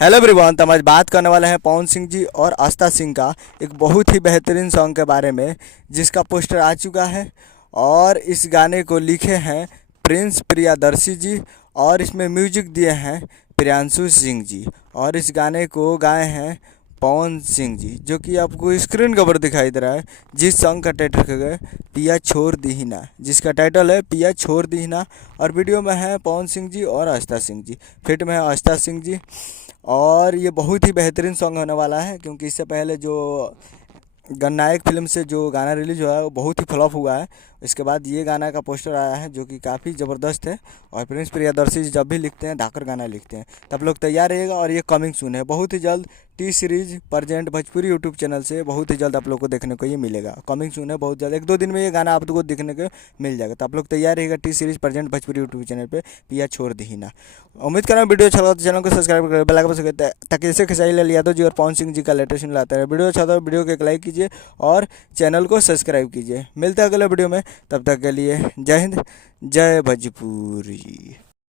Hello everyone. तो हम आज बात करने वाले हैं पवन सिंह जी और आस्था सिंह का एक बहुत ही बेहतरीन सॉन्ग के बारे में, जिसका पोस्टर आ चुका है। और इस गाने को लिखे हैं प्रिंस प्रियदर्शी जी और इसमें म्यूजिक दिए हैं प्रियांशु सिंह जी। और इस गाने को गाए हैं पवन सिंह जी, जो कि आपको स्क्रीन के ऊपर दिखाई दे रहा है। जिस सॉन्ग का टाइटल है पिया छोड़ दीहिना, जिसका टाइटल है पिया छोड़ दीहिना। और वीडियो में है पवन सिंह जी और आस्था सिंह जी, फिट में है आस्था सिंह जी। और ये बहुत ही बेहतरीन सॉन्ग होने वाला है, क्योंकि इससे पहले जो गणनायक फिल्म से जो गाना रिलीज हुआ है वो बहुत ही फ्लॉप हुआ है। इसके बाद ये गाना का पोस्टर आया है जो कि काफ़ी ज़बरदस्त है। और प्रिंस प्रियदर्शी जब भी लिखते हैं धाकर गाना लिखते हैं, तब लोग तैयार रहिएगा। और ये कमिंग सून है बहुत ही जल्द। T series present Bhojpuri YouTube channel से बहुत ही जल्द आप लोग को देखने को ये मिलेगा। कमिंग सून है बहुत जल्द, 1-2 दिन में ये गाना आप लोग को देखने को मिल जाएगा। तो आप लोग तैयार रहिएगा T series present Bhojpuri YouTube channel पे पिया छोड़ दीहिना। उम्मीद कर रहा हूँ वीडियो अच्छा लगा तो चैनल को सब्सक्राइब कर बेल आइकन प्रेस करें, ताकि ऐसे खेसारी लाल यादव जी और पवन सिंह जी का लेटेस्ट लाते हैं। वीडियो अच्छा था तो वीडियो को एक लाइक कीजिए और चैनल को सब्सक्राइब कीजिए। मिलते हैं अगले वीडियो में, तब तक के लिए जय हिंद, जय भोजपुरी।